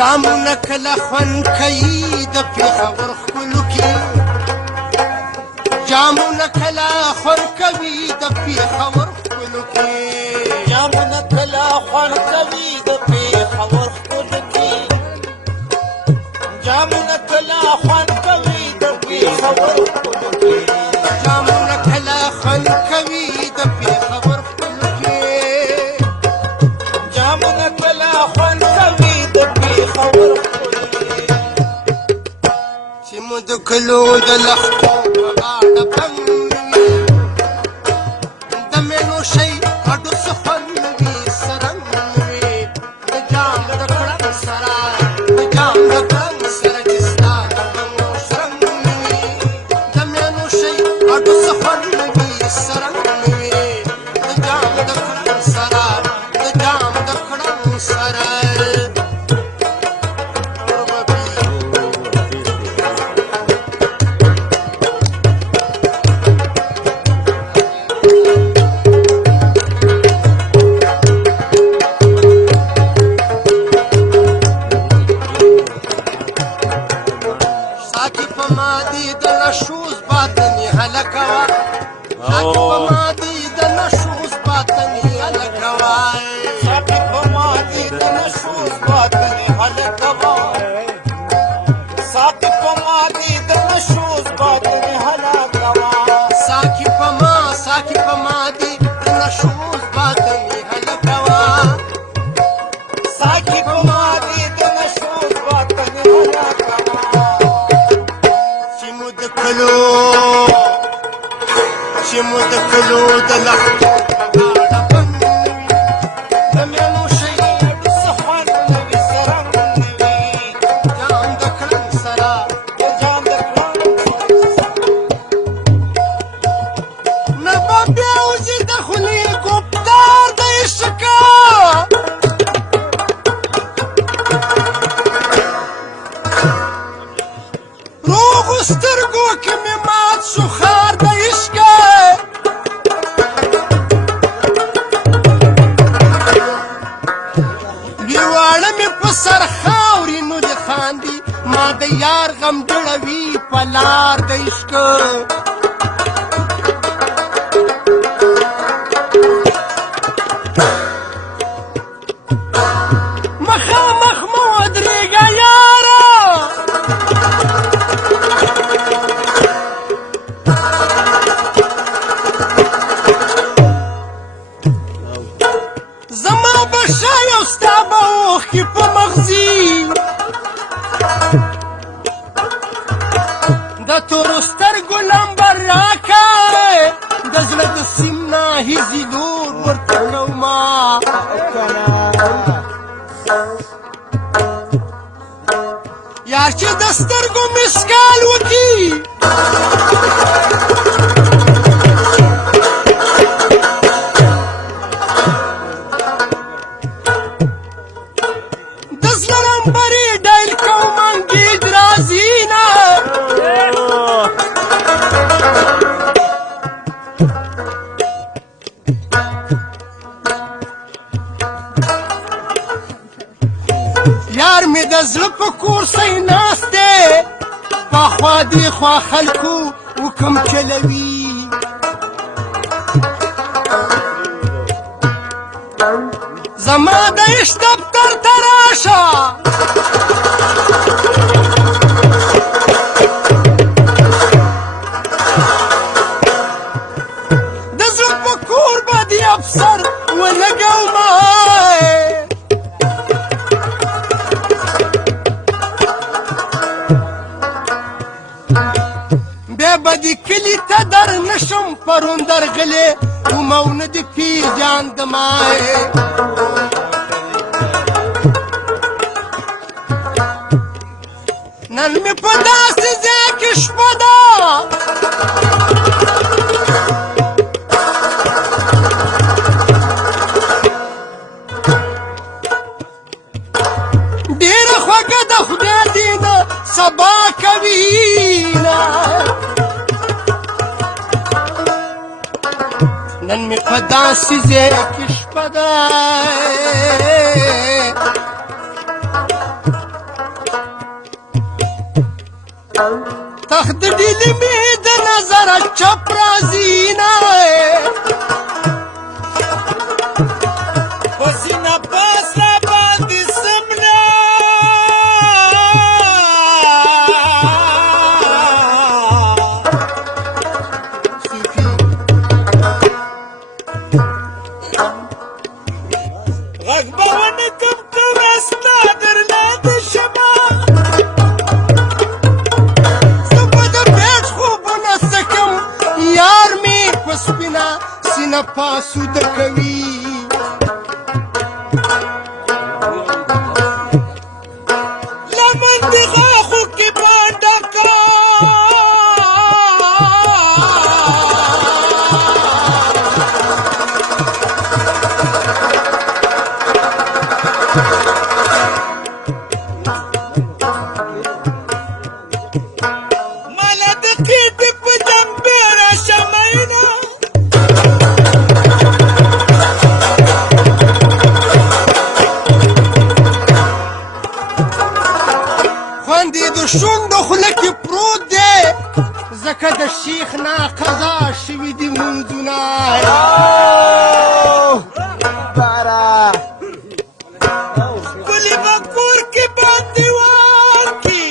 جامونه کله خوند کوي د پېښور ښکلو کې جامونه کله خوند کوي د پېښور ښکلو کې جامونه کله خوند کوي د پېښور ښکلو کې جامونه کله خوند کوي د پېښور ښکلو کې جامونه کله خوند کوي د پېښور ښکلو کې جامونه کله خوند کوي د پېښور چې مو د کلو د لښتو په غاړه بند وي د مېلو شی اډو څه خوند وي سرنګ وي د جام د کړنګ سره د جام د کړنګ سره چې ستا د بنګو شرنګ وي د مېلو شی اډو څه خوند وي سرنګ وي د جام د کړنګ سره د جام د کړنګ سره یار چې د سترګو مسکال وکي د زړه نمبرې ډایل کوم انګېج راځي نه یار مې د زړه په کورسۍ ناست دی پخوا دېخوا خلکو حکم چلوي زما د عشق دفتر ته راشه د زړه په کور به دې افسر ولګومه در نشم پرون درغلی ومو نه دې پیژاندمای نن مې په داسې ځای کې شپه ده ډېره خوږه ده خدای دې ده سبا کوینه نن مې په داسې ځای کې شپه ده تخت ډیلې مې د نظره چپ راځي نه په سینه پاس راباندې سمنه غږ به ونه کم کومه ستا درنه د شمه یار می پسپینا سینه پاسوده کوي لمن د غاښو کې بانډه کا مالا د خېټې په جنبې راشه مینه خوند یې د شونډو خوله کې پروت دی ځکه د شیخ نه قضا شوي دي مونځونه ښکلي به کور کې بندیوان کې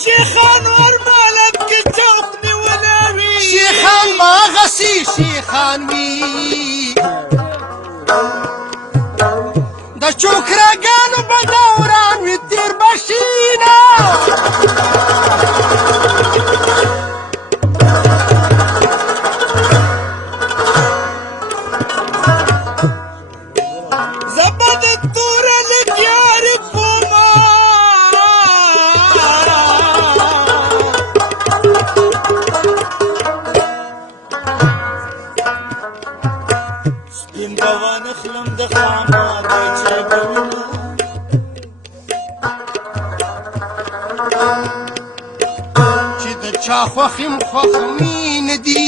شیخان ورمالت کې چوک نیولی وي شیخان به هغسې شیخان وي د چوکرهګانو به دوران وي تېر به شي نه زه به د توره لګیارې کومه سپین به وانخلم د خامادی چرګونه چې د چا خوښ یم خوښ مې نه دي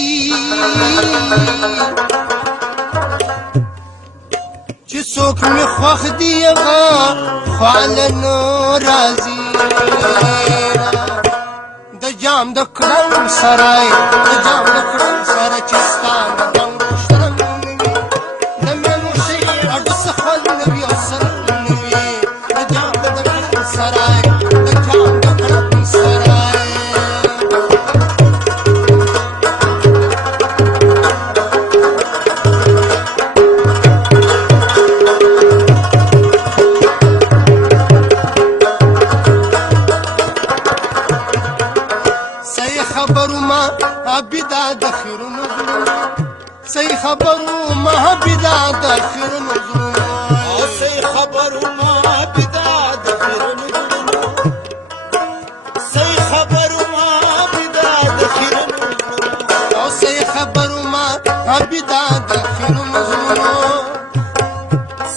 چې څوک مې خوښ دي هغه خواله نه راځي د جام د کړنګ سرای د جام د کړنګ سره چې ستا د ډنګو شرنګ نه وي د مینو شي اډو څه خوند نه وي او سرنګ نه وي د جام د کړنګ سرای د جام د کړنګ سرای خبرو ما عبدا د خیرونو زړونو صحیح خبرو ما عبدا د خیرونو زړونو او صحیح خبرو ما عبدا د خیرونو زړونو صحیح خبرو ما عبدا د خیرونو زړونو او صحیح خبرو ما عبدا د خیرونو زړونو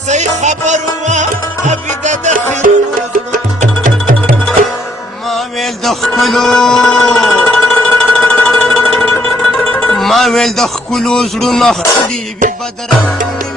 صحیح خبرو ما عبدا د خیرونو زړونو ما ویل د خپلو ما ویل د ښکلو زړونو ښکلي وي بدرنګ